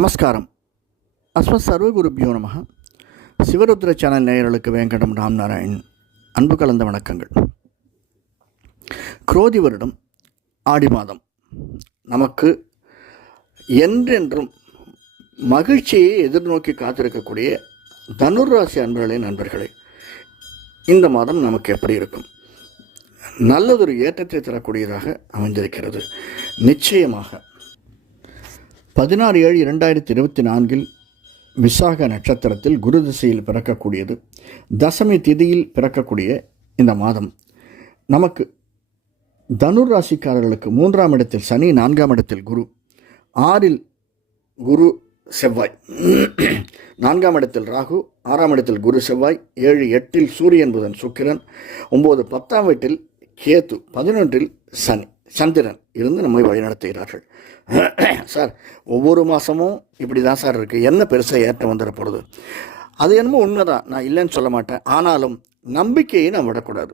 நமஸ்காரம். அஸ்மத் சர்வகுருபியோ நம சிவருத்ர சேனல் நேயர்களுக்கு வேங்கடம் ராம்நாராயண். அன்பு கலந்த வணக்கங்கள். குரோதி வருடம் ஆடி மாதம். நமக்கு என்றென்றும் மகிழ்ச்சியை எதிர்நோக்கி காத்திருக்கக்கூடிய தனுர் ராசி அன்பர்களே நண்பர்களே இந்த மாதம் நமக்கு எப்படி இருக்கும்? நல்லதொரு ஏற்றத்தை தரக்கூடியதாக அமைந்திருக்கிறது. நிச்சயமாக பதினாறு ஏழு இரண்டாயிரத்தி இருபத்தி நான்கில் விசாக நட்சத்திரத்தில் குரு திசையில் பிறக்கக்கூடியது தசமி திதியில் பிறக்கக்கூடிய இந்த மாதம். நமக்கு தனுர் ராசிக்காரர்களுக்கு மூன்றாம் இடத்தில் சனி நான்காம் இடத்தில் குரு. ஆறில் குரு செவ்வாய். நான்காம் இடத்தில் ராகு ஆறாம் இடத்தில் குரு செவ்வாய் ஏழு எட்டில் சூரியன் புதன் சுக்கிரன் ஒம்பது பத்தாம் வீட்டில் கேத்து பதினொன்றில் சனி சந்திரன். இருந்து நம்மை வழிநடத்துகிறார்கள். சார் ஒவ்வொரு மாதமும் இப்படி தான் சார் இருக்குது என்ன பெருசாக ஏற்றம் வந்துட போகிறது அது என்னமோ உண்மை தான் நான் இல்லைன்னு சொல்ல மாட்டேன். ஆனாலும் நம்பிக்கையை நான் விடக்கூடாது.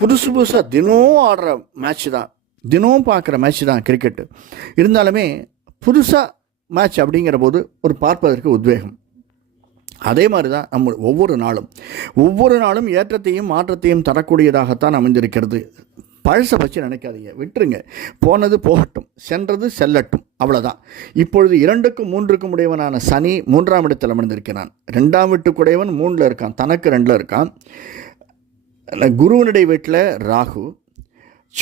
புதுசு புதுசாக தினம் ஆடுற மேட்ச் தான். தினம் பார்க்குற மேட்ச் தான் கிரிக்கெட்டு இருந்தாலுமே புதுசாக மேட்ச் அப்படிங்கிற போது ஒரு பார்ப்பதற்கு உத்வேகம். அதே மாதிரி தான் நம்ம ஒவ்வொரு நாளும். ஒவ்வொரு நாளும் ஏற்றத்தையும் மாற்றத்தையும் தரக்கூடியதாகத்தான் அமைந்திருக்கிறது. பழசை பற்றி நினைக்காதீங்க. விட்டுருங்க. போனது போகட்டும். சென்றது செல்லட்டும். அவ்வளோதான் இப்பொழுது இரண்டுக்கும் மூன்றுக்கும் உடையவனான சனி மூன்றாம் இடத்தில் அமர்ந்திருக்கிறான். ரெண்டாம் வீட்டுக்குடையவன் மூணில் இருக்கான். தனக்கு ரெண்டில் இருக்கான். குருவனுடைய வீட்டில் ராகு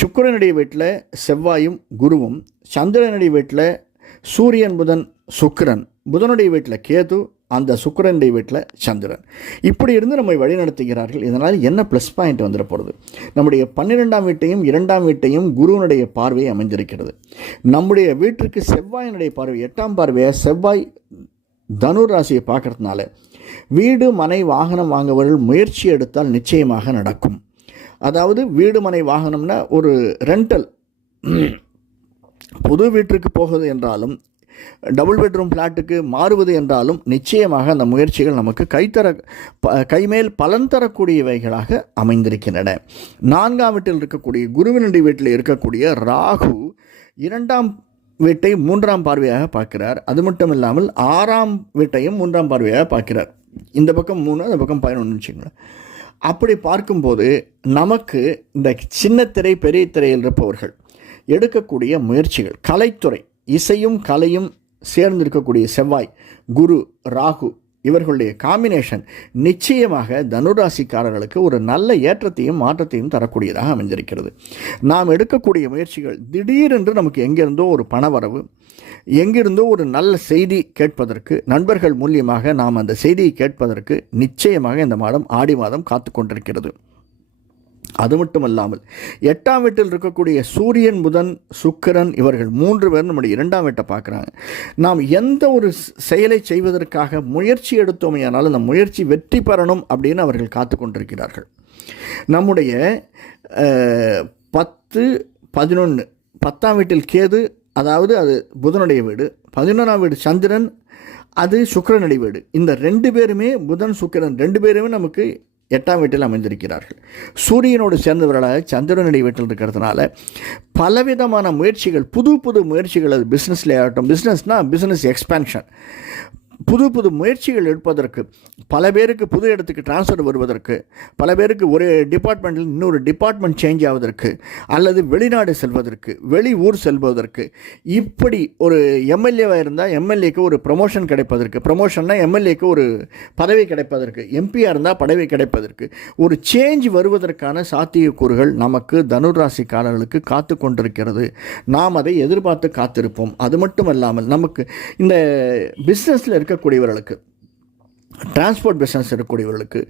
சுக்கரனுடைய வீட்டில் செவ்வாயும் குருவும் சந்திரனுடைய வீட்டில் சூரியன் புதன் சுக்கிரன் புதனுடைய வீட்டில் கேது அந்த சுக்கரனுடைய வீட்டில் சந்திரன். இப்படி இருந்து நம்மை வழிநடத்துகிறார்கள் இதனால் என்ன ப்ளஸ் பாயிண்ட் வந்துட போகிறது நம்முடைய பன்னிரெண்டாம் வீட்டையும் இரண்டாம் வீட்டையும் குருவனுடைய பார்வை அமைந்திருக்கிறது. நம்முடைய வீட்டிற்கு செவ்வாயினுடைய பார்வை எட்டாம் பார்வையை? செவ்வாய் தனுர் ராசியை பார்க்கறதுனால வீடு மனை வாகனம் வாங்குவர்கள் முயற்சி எடுத்தால் நிச்சயமாக நடக்கும். அதாவது வீடு மனை வாகனம்னா ஒரு ரெண்டல் புது வீட்டிற்கு போகுது என்றாலும் டபுள் பெட்ரூம் ஃப்ளாட்டுக்கு மாறுவது என்றாலும் நிச்சயமாக அந்த முயற்சிகள் நமக்கு கைத்தர ப கைமேல் பலன் தரக்கூடியவைகளாக அமைந்திருக்கின்றன. நான்காம் வீட்டில் இருக்கக்கூடிய குருவினடி வீட்டில் இருக்கக்கூடிய ராகு இரண்டாம் வீட்டை மூன்றாம் பார்வையாக பார்க்கிறார். அது மட்டும் இல்லாமல் ஆறாம் வீட்டையும் மூன்றாம் பார்வையாக பார்க்கிறார். இந்த பக்கம் மூணு அந்த பக்கம் பதினொன்று வச்சுங்களேன் அப்படி பார்க்கும்போது நமக்கு இந்த சின்ன திரை பெரிய திரையில் இருப்பவர்கள் எடுக்கக்கூடிய முயற்சிகள் கலைத்துறை இசையும் கலையும் சேர்ந்திருக்கக்கூடிய செவ்வாய் குரு ராகு இவர்களுடைய காம்பினேஷன் நிச்சயமாக தனுராசிக்காரர்களுக்கு ஒரு நல்ல ஏற்றத்தையும் மாற்றத்தையும் தரக்கூடியதாக அமைந்திருக்கிறது. நாம் எடுக்கக்கூடிய முயற்சிகள் திடீரென்று நமக்கு எங்கிருந்தோ ஒரு பணவரவு எங்கிருந்தோ ஒரு நல்ல செய்தி கேட்பதற்கு நண்பர்கள் மூலியமாக நாம் அந்த செய்தியை கேட்பதற்கு நிச்சயமாக இந்த மாதம் ஆடி மாதம் காத்து கொண்டிருக்கிறது அது மட்டும் அல்லாமல் எட்டாம் வீட்டில் இருக்கக்கூடிய சூரியன் புதன் சுக்கிரன் இவர்கள் மூன்று பேர் நம்முடைய இரண்டாம் வீட்டை பார்க்குறாங்க. நாம் எந்த ஒரு செயலை செய்வதற்காக முயற்சி எடுத்தோமையானால் அந்த முயற்சி வெற்றி பெறணும் அப்படின்னு அவர்கள் காத்து கொண்டிருக்கிறார்கள். நம்முடைய பத்து பதினொன்று பத்தாம் வீட்டில் கேது அதாவது அது புதனுடைய வீடு பதினொன்றாம் வீடு சந்திரன் அது சுக்கரனுடைய வீடு. இந்த ரெண்டு பேருமே புதன் சுக்கிரன் ரெண்டு பேருமே நமக்கு எட்டாம் வீட்டில் அமைந்திருக்கிறார்கள். சூரியனோடு சேர்ந்தவர்களாக சந்திரனுடைய வீட்டில் இருக்கிறதுனால பலவிதமான முயற்சிகள் புது புது முயற்சிகள் அது பிஸ்னஸ்லேயே ஆகட்டும் பிஸ்னஸ்னால் பிஸ்னஸ் எக்ஸ்பேன்ஷன் புது புது முயற்சிகள் எடுப்பதற்கு பல பேருக்கு புது இடத்துக்கு டிரான்ஸ்ஃபர் வருவதற்கு பல பேருக்கு ஒரு டிபார்ட்மெண்ட்டில் இன்னொரு டிபார்ட்மெண்ட் சேஞ்ச் ஆவதற்கு அல்லது வெளிநாடு செல்வதற்கு வெளி ஊர் செல்வதற்கு இப்படி ஒரு எம்எல்ஏவாக இருந்தால் எம்எல்ஏக்கு ஒரு ப்ரமோஷன் கிடைப்பதற்கு ப்ரமோஷன்னா எம்எல்ஏக்கு ஒரு பதவி கிடைப்பதற்கு எம்பியாக இருந்தால் பதவி கிடைப்பதற்கு ஒரு சேஞ்ச் வருவதற்கான சாத்தியக்கூறுகள் நமக்கு தனுராசிக்காரர்களுக்கு காத்து கொண்டிருக்கிறது. நாம் அதை எதிர்பார்த்து காத்திருப்போம். அது மட்டும் இல்லாமல் நமக்கு இந்த பிஸ்னஸில் இருக்கக்கூடியவர்களுக்கு டிரான்ஸ்போர்ட் பிஸ்னஸ் இருக்கக்கூடியவர்களுக்கு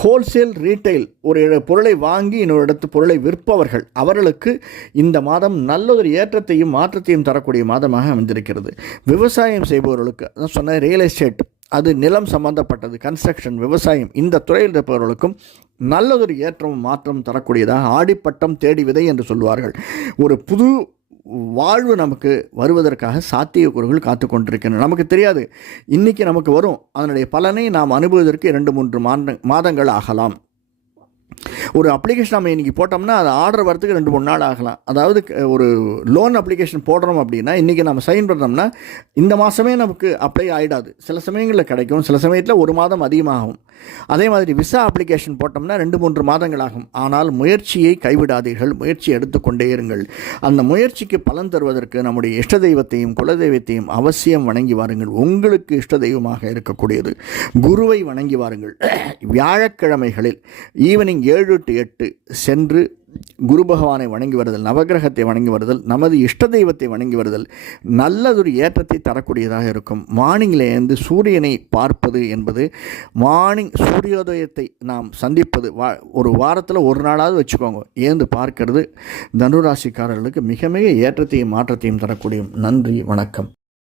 ஹோல்சேல் ரீட்டைல் ஒரு பொருளை வாங்கி இன்னொரு இடத்து பொருளை விற்பவர்கள் அவர்களுக்கு இந்த மாதம் நல்லதொரு ஏற்றத்தையும் மாற்றத்தையும் தரக்கூடிய மாதமாக அமைந்திருக்கிறது. விவசாயம் செய்பவர்களுக்கு அதான் சொன்ன ரியல் எஸ்டேட் அது நிலம் சம்பந்தப்பட்டது கன்ஸ்ட்ரக்ஷன் விவசாயம் இந்த துறையில் இருப்பவர்களுக்கும் நல்லதொரு ஏற்றமும் மாற்றம் தரக்கூடியதாக ஆடிப்பட்டம் தேடி விதை என்று சொல்வார்கள். ஒரு புது வாழ்வு நமக்கு வருவதற்காக சாத்தியக்கூறுகள் காத்து கொண்டிருக்கின்றன நமக்கு தெரியாது. இன்றைக்கி நமக்கு வரும். அதனுடைய பலனை நாம் அனுபவதற்கு இரண்டு மூன்று மாத மாதங்கள் ஆகலாம். ஒரு அப்ளிகேஷன் நம்ம இன்றைக்கி போட்டோம்னா அது ஆர்டர் வரதுக்கு ரெண்டு மூணு நாள் ஆகலாம். அதாவது ஒரு லோன் அப்ளிகேஷன் போடுறோம் அப்படின்னா இன்றைக்கி நம்ம சைன் பண்ணுறோம்னா இந்த மாதமே நமக்கு அப்ளை ஆகிடாது சில சமயங்களில் கிடைக்கும். சில சமயத்தில் ஒரு மாதம் அதிகமாகும். அதே மாதிரி விசா அப்ளிகேஷன் போட்டோம்னா ரெண்டு மூன்று மாதங்கள் ஆகும் ஆனால் முயற்சியை கைவிடாதீர்கள் முயற்சி எடுத்துக்கொண்டே இருங்கள். அந்த முயற்சிக்கு பலன் தருவதற்கு நம்முடைய இஷ்ட தெய்வத்தையும் குலதெய்வத்தையும் அவசியம் வணங்கி வாருங்கள். உங்களுக்கு இஷ்ட தெய்வமாக இருக்கக்கூடியது. குருவை வணங்கி வாருங்கள். வியாழக்கிழமைகளில் ஈவினிங் ஏழு டு எட்டு சென்று குரு பகவானை வணங்கி வருதல் நவக்கிரகத்தை வணங்கி வருதல் நமது இஷ்ட தெய்வத்தை வணங்கி வருதல் நல்லதொரு ஏற்றத்தை தரக்கூடியதாக இருக்கும். மார்னிங்கில் இருந்து சூரியனை பார்ப்பது என்பது மார்னிங் சூரியோதயத்தை நாம் சந்திப்பது வா ஒரு வாரத்தில் ஒரு நாளாவது வச்சுக்கோங்க. ஏந்து பார்க்கிறது தனுராசிக்காரர்களுக்கு மிக மிக ஏற்றத்தையும் மாற்றத்தையும் தரக்கூடிய நன்றி வணக்கம்.